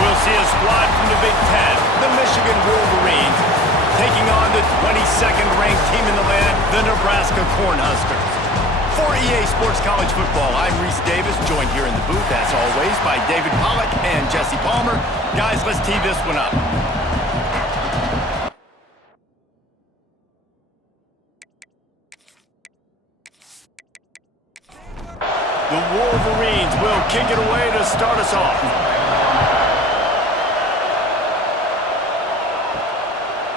we'll see a squad from the Big Ten, the Michigan Wolverines, taking on the 22nd ranked team in the land, the Nebraska Cornhuskers. For EA Sports College Football, I'm Reese Davis, joined here in the booth, as always, by David Pollack and Jesse Palmer. Guys, let's tee this one up. The Wolverines will kick it away to start us off.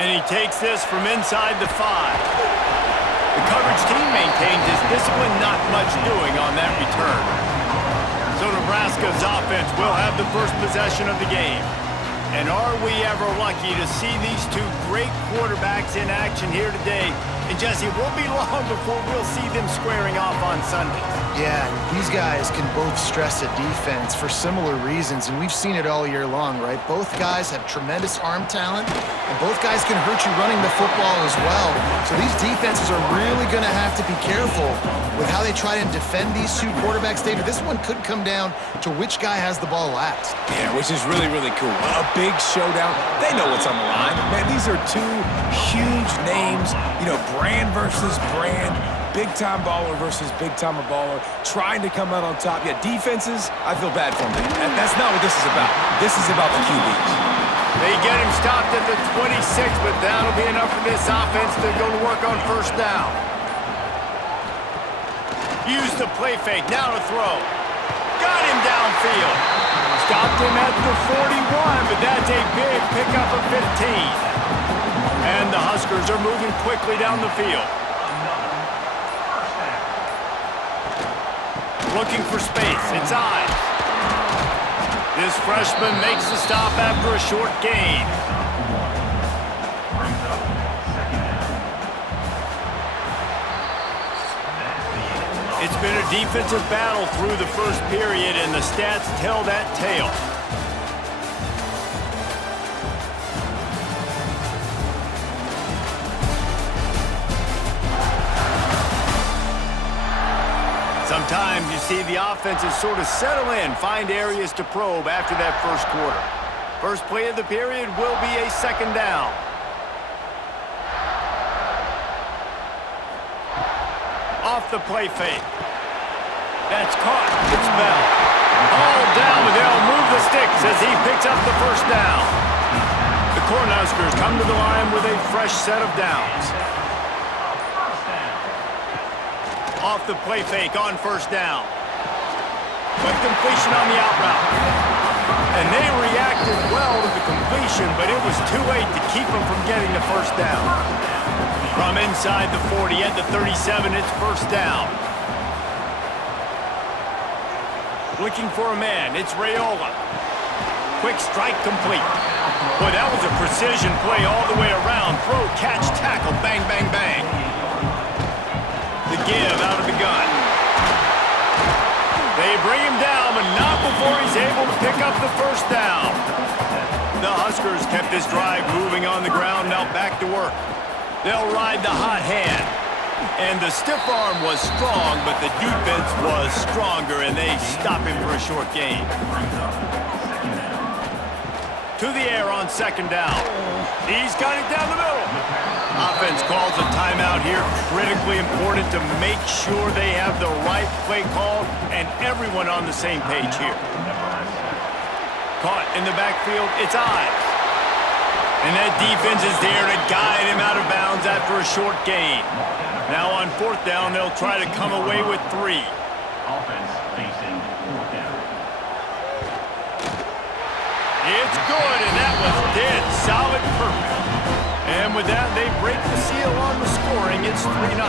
And he takes this from inside the 5. The coverage team maintains his discipline, not much doing on that return. So Nebraska's offense will have the first possession of the game. And are we ever lucky to see these two great quarterbacks in action here today? And Jesse, it won't be long before we'll see them squaring off on Sundays. Yeah, these guys can both stress a defense for similar reasons, and we've seen it all year long, right? Both guys have tremendous arm talent, and both guys can hurt you running the football as well. So these defenses are really going to have to be careful with how they try and defend these two quarterbacks. David, this one could come down to which guy has the ball last. Yeah, which is really, really cool. A big showdown. They know what's on the line. Man, these are two huge names, brand versus brand. Big-time baller versus big-time baller, trying to come out on top. Yeah, defenses, I feel bad for them. That's not what this is about. This is about the QBs. They get him stopped at the 26, but that'll be enough for this offense to go to work on first down. Use the play fake, now to throw. Got him downfield. Stopped him at the 41, but that's a big pickup of 15. And the Huskers are moving quickly down the field. Looking for space, it's Ives. This freshman makes the stop after a short gain. It's been a defensive battle through the first period, and the stats tell that tale. Sometimes you see the offenses sort of settle in, find areas to probe after that first quarter. First play of the period will be a second down. Off the play fake. That's caught. It's Bell. All down, but they'll move the sticks as he picks up the first down. The Cornhuskers come to the line with a fresh set of downs. Off the play fake on first down. Quick completion on the out route. And they reacted well to the completion, but it was too late to keep them from getting the first down. From inside the 40 at the 37, it's first down. Looking for a man, it's Raiola. Quick strike complete. Boy, that was a precision play all the way around. Throw, catch, tackle, bang, bang, bang. The give out of the gun. They bring him down, but not before he's able to pick up the first down. The Huskers kept this drive moving on the ground, now back to work. They'll ride the hot hand. And the stiff arm was strong, but the defense was stronger, and they stop him for a short gain. To the air on second down. He's got it down the middle. Offense calls a timeout here. Critically important to make sure they have the right play called and everyone on the same page here. Caught in the backfield, it's Ives. And that defense is there to guide him out of bounds after a short gain. Now on fourth down, they'll try to come away with 3. Offense facing fourth down. It's good, and that was dead solid, perfect. And with that, they break the seal on the scoring. It's 3-0.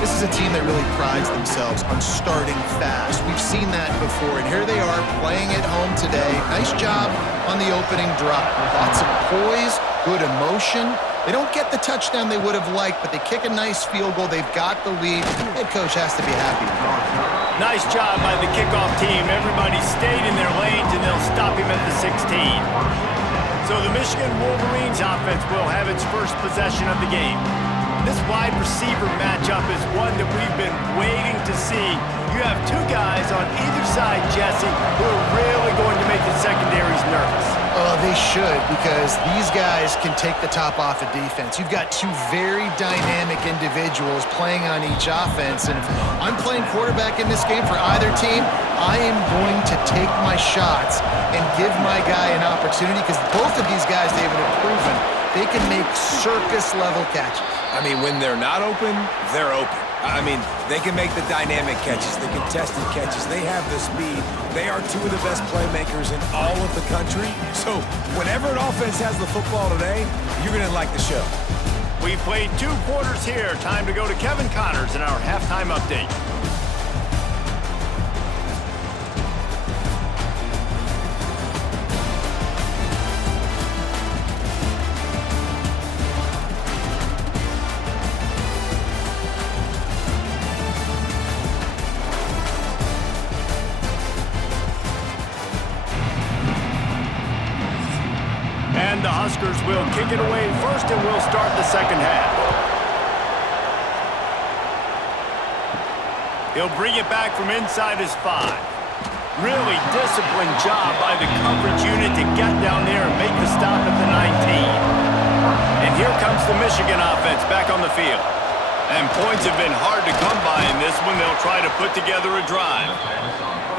This is a team that really prides themselves on starting fast. We've seen that before, and here they are playing at home today. Nice job on the opening drop. Lots of poise, good emotion. They don't get the touchdown they would have liked, but they kick a nice field goal. They've got the lead. Head coach has to be happy. Nice job by the kickoff team. Everybody stayed in their lanes, and they'll stop him at the 16. So the Michigan Wolverines offense will have its first possession of the game. This wide receiver matchup is one that we've been waiting to see. You have two guys on either side, Jesse, who are really going to make the secondaries nervous. Oh, they should, because these guys can take the top off of defense. You've got two very dynamic individuals playing on each offense, and if I'm playing quarterback in this game for either team, I am going to take my shots and give my guy an opportunity, because both of these guys, David, have proven they can make circus-level catches. I mean, when they're not open, they're open. I mean, they can make the dynamic catches, the contested catches. They have the speed. They are two of the best playmakers in all of the country. So whenever an offense has the football today, you're going to like the show. We've played 2 quarters here. Time to go to Kevin Connors in our halftime update. And the Huskers will kick it away first, and we'll start the second half. He'll bring it back from inside his 5. Really disciplined job by the coverage unit to get down there and make the stop at the 19. And here comes the Michigan offense back on the field. And points have been hard to come by in this one. They'll try to put together a drive.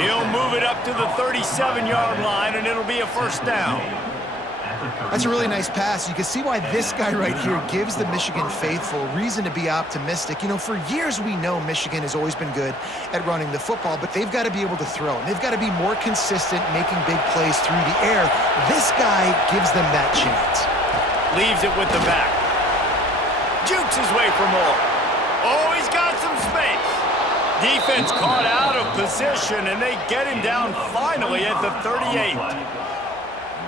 He'll move it up to the 37-yard line, and it'll be a first down. That's a really nice pass. You can see why this guy right here gives the Michigan faithful reason to be optimistic. You know, for years we know Michigan has always been good at running the football, but they've got to be able to throw. And they've got to be more consistent making big plays through the air. This guy gives them that chance. Leaves it with the back. Jukes his way for more. Oh, he's got some space. Defense caught out of position, and they get him down finally at the 38.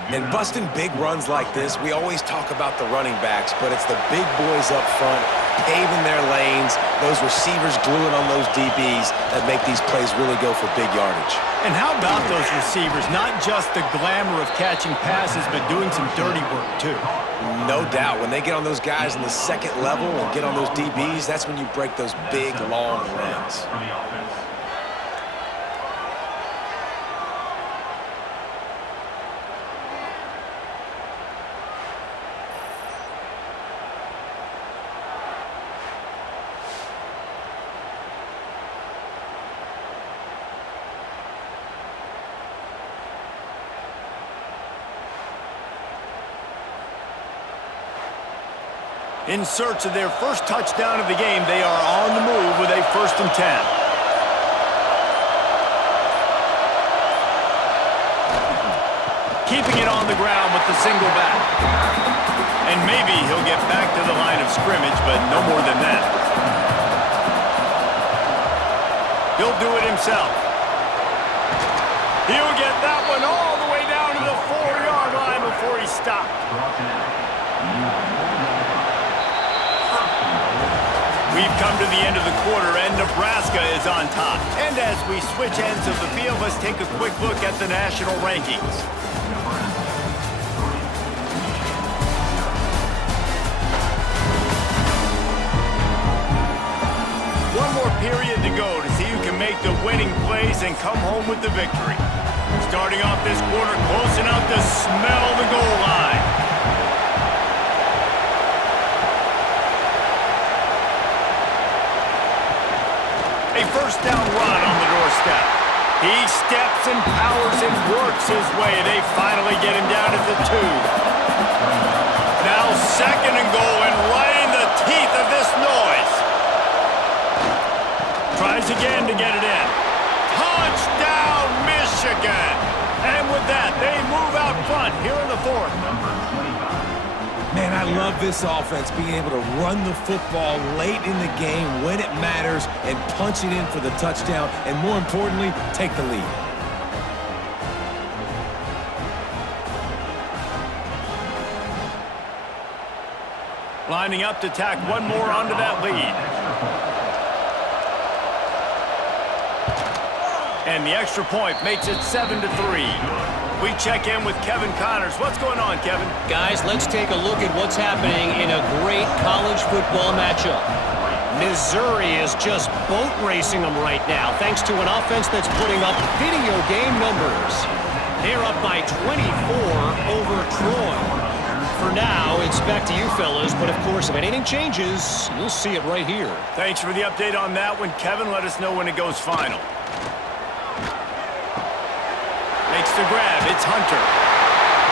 And busting big runs like this, we always talk about the running backs, but it's the big boys up front, paving their lanes, those receivers gluing on those DBs that make these plays really go for big yardage. And how about those receivers? Not just the glamour of catching passes, but doing some dirty work, too. No doubt. When they get on those guys in the second level and get on those DBs, that's when you break those big, long runs. In search of their first touchdown of the game, they are on the move with a 1st and 10. Keeping it on the ground with the single back. And maybe he'll get back to the line of scrimmage, but no more than that. He'll do it himself. He'll get that one all the way down to the 4-yard line before he stopped. We've come to the end of the quarter, and Nebraska is on top. And as we switch ends of the field, let's take a quick look at the national rankings. One more period to go to see who can make the winning plays and come home with the victory. Starting off this quarter close enough to smell the goal line. A first down run on the doorstep. He steps and powers and works his way. They finally get him down at the 2. Now 2nd and goal, and right in the teeth of this noise. Tries again to get it in. Touchdown, Michigan! And with that, they move out front here in the 4th. Man, I love this offense, being able to run the football late in the game when it matters and punch it in for the touchdown, and more importantly, take the lead. Lining up to tack one more onto that lead. And the extra point makes it 7-3. We check in with Kevin Connors. What's going on, Kevin? Guys, let's take a look at what's happening in a great college football matchup. Missouri is just boat racing them right now, thanks to an offense that's putting up video game numbers. They're up by 24 over Troy. For now, it's back to you fellas, but of course, if anything changes, you'll see it right here. Thanks for the update on that one, Kevin. Let us know when it goes final. Makes the grab. It's Hunter.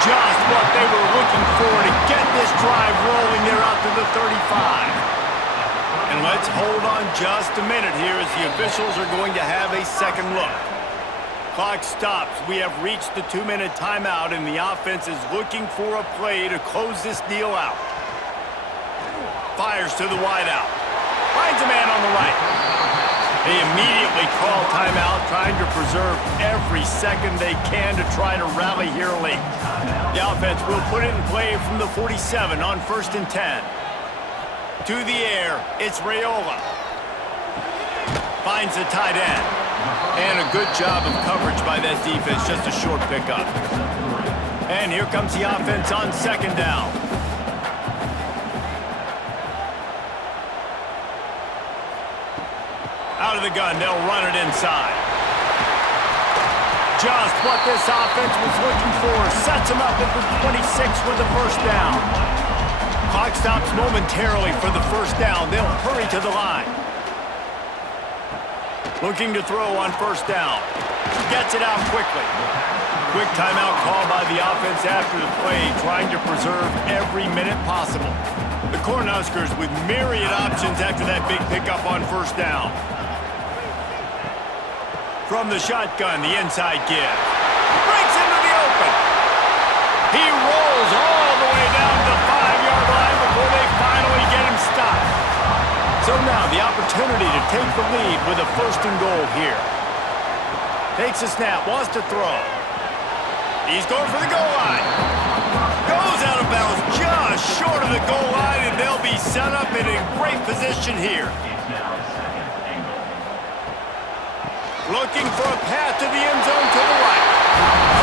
Just what they were looking for to get this drive rolling. They're out to the 35. And let's hold on just a minute here as the officials are going to have a second look. Clock stops. We have reached the 2-minute timeout, and the offense is looking for a play to close this deal out. Fires to the wideout. Finds a man on the right. They immediately call timeout, trying to preserve every second they can to try to rally here late. The offense will put it in play from the 47 on 1st and 10. To the air, it's Raiola. Finds the tight end. And a good job of coverage by that defense, just a short pickup. And here comes the offense on 2nd down. Out of the gun, they'll run it inside. Just what this offense was looking for. Sets them up at the 26 with the first down. Clock stops momentarily for the first down. They'll hurry to the line. Looking to throw on 1st down. Gets it out quickly. Quick timeout call by the offense after the play, trying to preserve every minute possible. The Cornhuskers with myriad options after that big pickup on 1st down. From the shotgun, the inside give. Breaks into the open. He rolls all the way down to the 5-yard line before they finally get him stopped. So now the opportunity to take the lead with a 1st and goal here. Takes a snap, wants to throw. He's going for the goal line. Goes out of bounds just short of the goal line, and they'll be set up in a great position here. Looking for a path to the end zone to the right.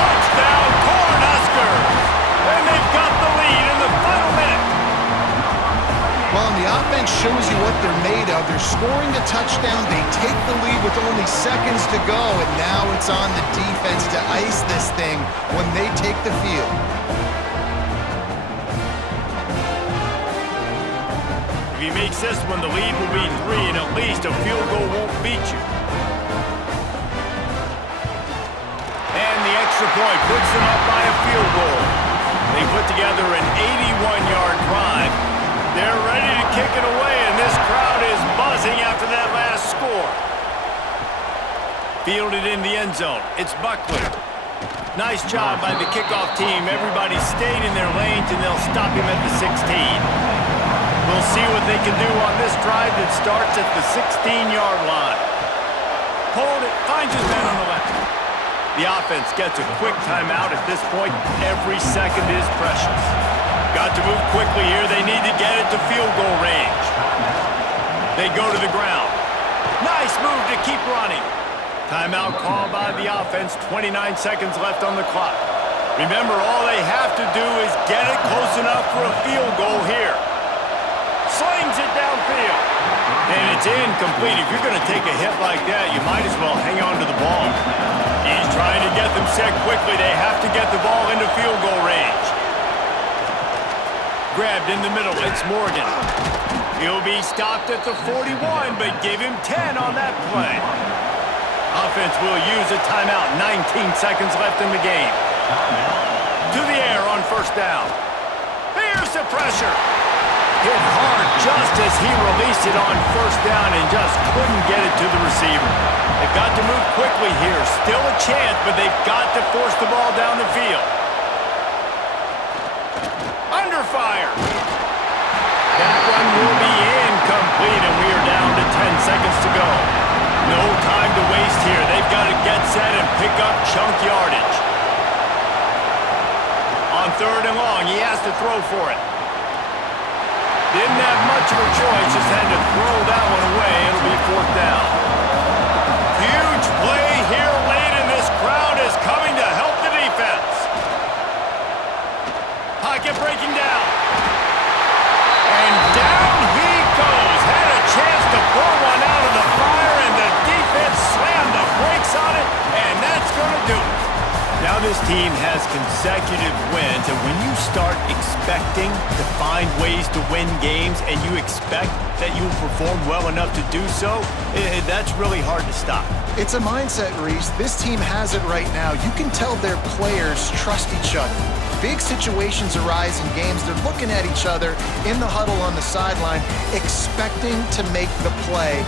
Touchdown, Cornhuskers! And they've got the lead in the final minute. Well, and the offense shows you what they're made of. They're scoring a touchdown. They take the lead with only seconds to go, and now it's on the defense to ice this thing when they take the field. If he makes this one, the lead will be 3, and at least a field goal won't beat you. And the extra point puts them up by a field goal. They put together an 81-yard drive. They're ready to kick it away, and this crowd is buzzing after that last score. Fielded in the end zone. It's Buckley. Nice job by the kickoff team. Everybody stayed in their lanes, and they'll stop him at the 16. We'll see what they can do on this drive that starts at the 16-yard line. Pulled it, finds his man on the left. The offense gets a quick timeout. At this point, every second is precious. Got to move quickly here. They need to get it to field goal range. They go to the ground. Nice move to keep running. Timeout called by the offense. 29 seconds left on the clock. Remember, all they have to do is get it close enough for a field goal here. Slings it downfield. And it's incomplete. If you're going to take a hit like that, you might as well hang on to the ball. He's trying to get them set quickly. They have to get the ball into field goal range. Grabbed in the middle. It's Morgan. He'll be stopped at the 41, but give him 10 on that play. Offense will use a timeout. 19 seconds left in the game. To the air on 1st down. Here's the pressure. Hit hard just as he released it on 1st down and just couldn't get it to the receiver. They've got to move quickly here. Still a chance, but they've got to force the ball down the field. Under fire. That one will be incomplete, and we are down to 10 seconds to go. No time to waste here. They've got to get set and pick up chunk yardage. On 3rd and long, he has to throw for it. Didn't have much of a choice, just had to throw that one away. It'll be 4th down. Huge play here late, and this crowd is coming to help the defense. This team has consecutive wins, and when you start expecting to find ways to win games and you expect that you will perform well enough to do so, that's really hard to stop. It's a mindset, Reese. This team has it right now. You can tell their players trust each other. Big situations arise in games. They're looking at each other in the huddle on the sideline, expecting to make the play.